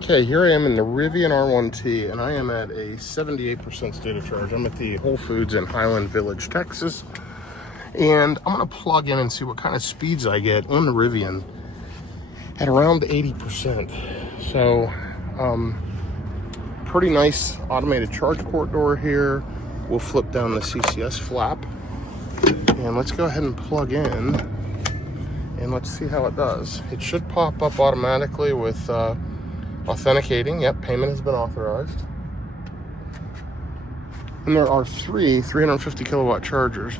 Okay, here I am in the Rivian R1T, and I am at a 78% state of charge. I'm at the Whole Foods in Highland Village, Texas, and I'm going to plug in and see what kind of speeds I get on the Rivian at around 80%. So, pretty nice automated charge port door here. We'll flip down the CCS flap, and let's go ahead and plug in, and let's see how it does. It should pop up automatically with authenticating. Yep, payment has been authorized. And there are three 350 kilowatt chargers.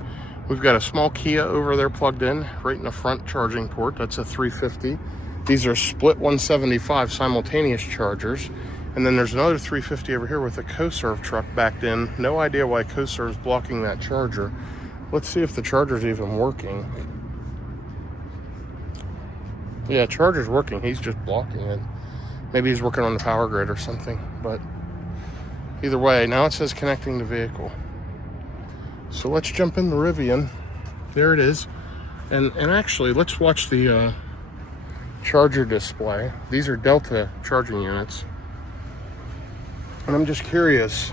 We've got a small Kia over there plugged in right in the front charging port. That's a 350. These are split 175 simultaneous chargers. And then there's another 350 over here with a CoServe truck backed in. No idea why CoServe is blocking that charger. Let's see if the charger's even working. Yeah, charger's working. He's just blocking it. Maybe he's working on the power grid or something, but either way, now it says connecting the vehicle. So let's jump in the Rivian. There it is. And actually, let's watch the charger display. These are Delta charging units. And I'm just curious.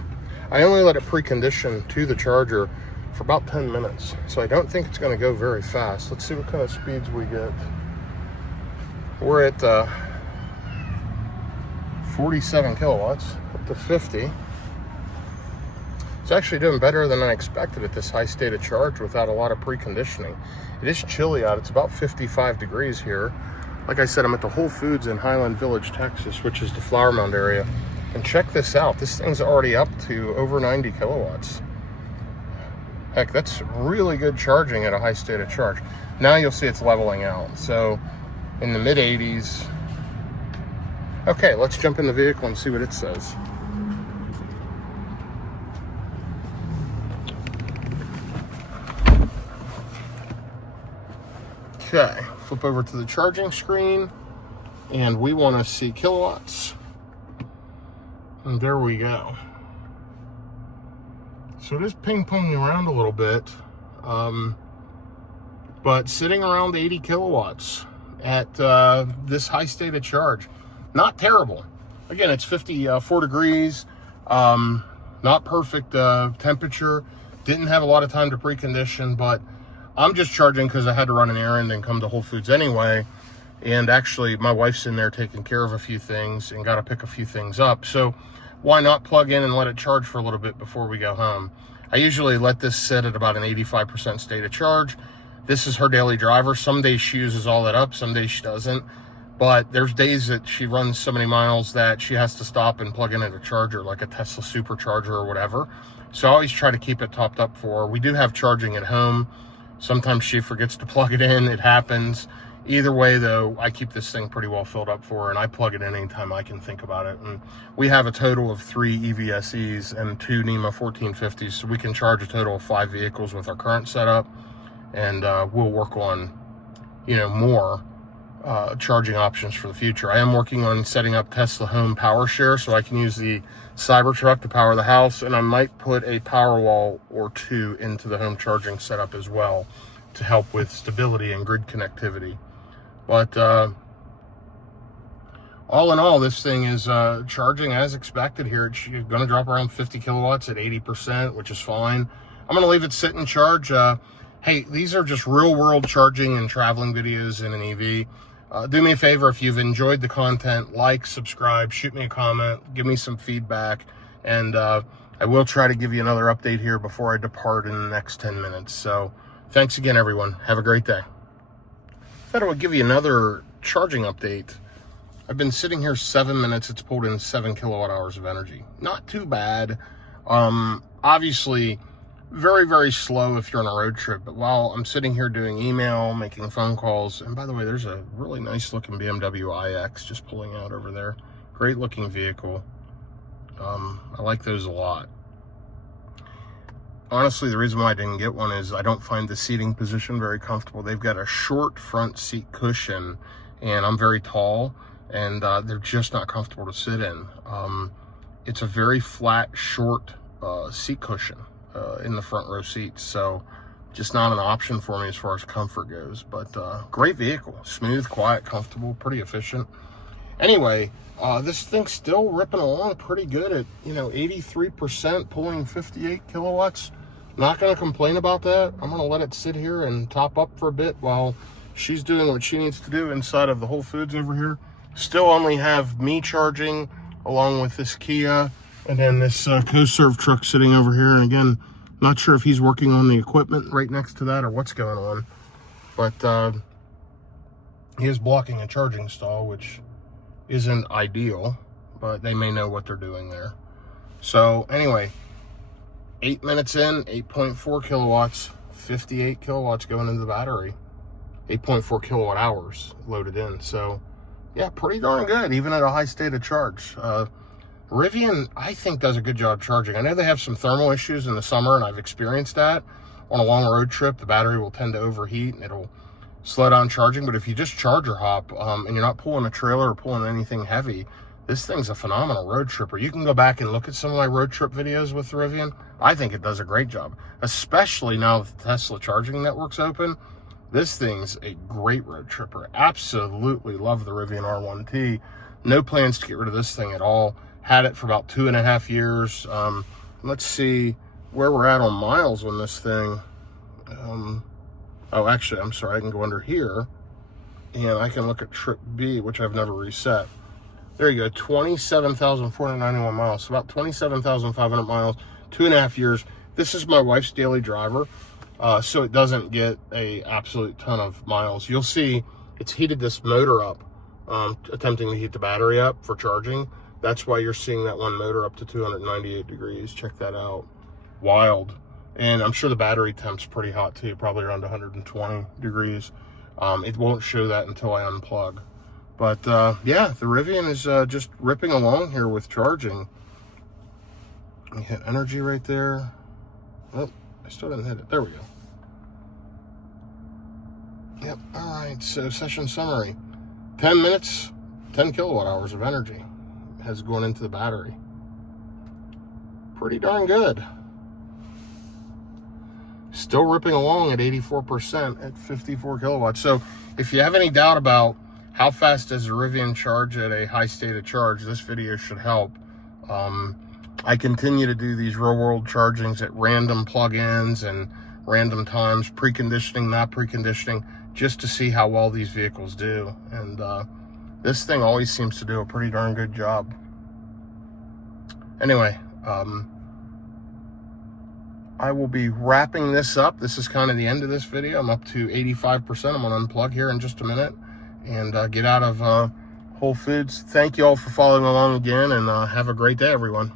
I only let it precondition to the charger for about 10 minutes. So I don't think it's going to go very fast. Let's see what kind of speeds we get. We're at 47 kilowatts, up to 50. It's actually doing better than I expected at this high state of charge without a lot of preconditioning. It is chilly out. It's about 55 degrees here. Like I said, I'm at the Whole Foods in Highland Village, Texas, which is the Flower Mound area. And check this out. This thing's already up to over 90 kilowatts. Heck, that's really good charging at a high state of charge. Now you'll see it's leveling out. So in the mid 80s. Okay, let's jump in the vehicle and see what it says. Okay, flip over to the charging screen, and we want to see kilowatts. And there we go. So it is ping-ponging around a little bit, but sitting around 80 kilowatts at this high state of charge. Not terrible. Again, it's 54 degrees, not perfect temperature. Didn't have a lot of time to precondition, but I'm just charging because I had to run an errand and come to Whole Foods anyway. And actually, my wife's in there taking care of a few things and got to pick a few things up. So why not plug in and let it charge for a little bit before we go home? I usually let this sit at about an 85% state of charge. This is her daily driver. Some days she uses all that up, some days she doesn't. But there's days that she runs so many miles that she has to stop and plug in at a charger, like a Tesla supercharger or whatever. So I always try to keep it topped up for her. We do have charging at home. Sometimes she forgets to plug it in. It happens. Either way, though, I keep this thing pretty well filled up for her, and I plug it in anytime I can think about it. And we have a total of 3 EVSEs and 2 NEMA 1450s, so we can charge a total of 5 vehicles with our current setup. And we'll work on, more charging options for the future. I am working on setting up Tesla Home Power Share so I can use the Cybertruck to power the house, and I might put a Powerwall or 2 into the home charging setup as well to help with stability and grid connectivity. But all in all, this thing is charging as expected here. It's going to drop around 50 kilowatts at 80%, which is fine. I'm going to leave it sit and charge. Hey, these are just real world charging and traveling videos in an EV. Do me a favor, if you've enjoyed the content, like, subscribe, shoot me a comment, give me some feedback, and I will try to give you another update here before I depart in the next 10 minutes. So thanks again, everyone. Have a great day. Thought I would give you another charging update. I've been sitting here 7 minutes. It's pulled in 7 kilowatt hours of energy. Not too bad. Obviously, very, very slow if you're on a road trip. But while I'm sitting here doing email, making phone calls, and by the way, there's a really nice looking BMW iX just pulling out over there. Great looking vehicle. I like those a lot. Honestly, the reason why I didn't get one is I don't find the seating position very comfortable. They've got a short front seat cushion, and I'm very tall, and they're just not comfortable to sit in. It's a very flat, short seat cushion in the front row seats, so just not an option for me as far as comfort goes. But great vehicle, smooth, quiet, comfortable, pretty efficient. Anyway, this thing's still ripping along pretty good at, 83%, pulling 58 kilowatts. Not going to complain about that. I'm going to let it sit here and top up for a bit while she's doing what she needs to do inside of the Whole Foods over here. Still only have me charging along with this Kia and then this Co-Serve truck sitting over here. And again, not sure if he's working on the equipment right next to that or what's going on. But he is blocking a charging stall, which isn't ideal, but they may know what they're doing there. So anyway, 8 minutes in, 8.4 kilowatts, 58 kilowatts going into the battery. 8.4 kilowatt hours loaded in. So yeah, pretty darn good, even at a high state of charge. Rivian, I think, does a good job charging. I know they have some thermal issues in the summer, and I've experienced that. On a long road trip, the battery will tend to overheat, and it'll slow down charging. But if you just charger hop, and you're not pulling a trailer or pulling anything heavy, this thing's a phenomenal road tripper. You can go back and look at some of my road trip videos with the Rivian. I think it does a great job, especially now that the Tesla charging network's open. This thing's a great road tripper. Absolutely love the Rivian R1T. No plans to get rid of this thing at all. Had it for about 2.5 years. Let's see where we're at on miles on this thing. Oh, actually, I'm sorry. I can go under here, and I can look at trip B, which I've never reset. There you go, 27,491 miles. So about 27,500 miles, 2.5 years. This is my wife's daily driver, so it doesn't get a absolute ton of miles. You'll see it's heated this motor up, attempting to heat the battery up for charging. That's why you're seeing that one motor up to 298 degrees. Check that out. Wild. And I'm sure the battery temp's pretty hot too, probably around 120 degrees. It won't show that until I unplug. But yeah, the Rivian is just ripping along here with charging. I hit energy right there. Oh, I still didn't hit it. There we go. Yep, all right, so session summary. 10 minutes, 10 kilowatt hours of energy has gone into the battery. Pretty darn good. Still ripping along at 84% at 54 kilowatts. So if you have any doubt about how fast does the Rivian charge at a high state of charge, this video should help. I continue to do these real world chargings at random plug-ins and random times, preconditioning, not preconditioning, just to see how well these vehicles do. And this thing always seems to do a pretty darn good job. Anyway, I will be wrapping this up. This is kind of the end of this video. I'm up to 85%. I'm gonna unplug here in just a minute and get out of Whole Foods. Thank you all for following along again, and have a great day, everyone.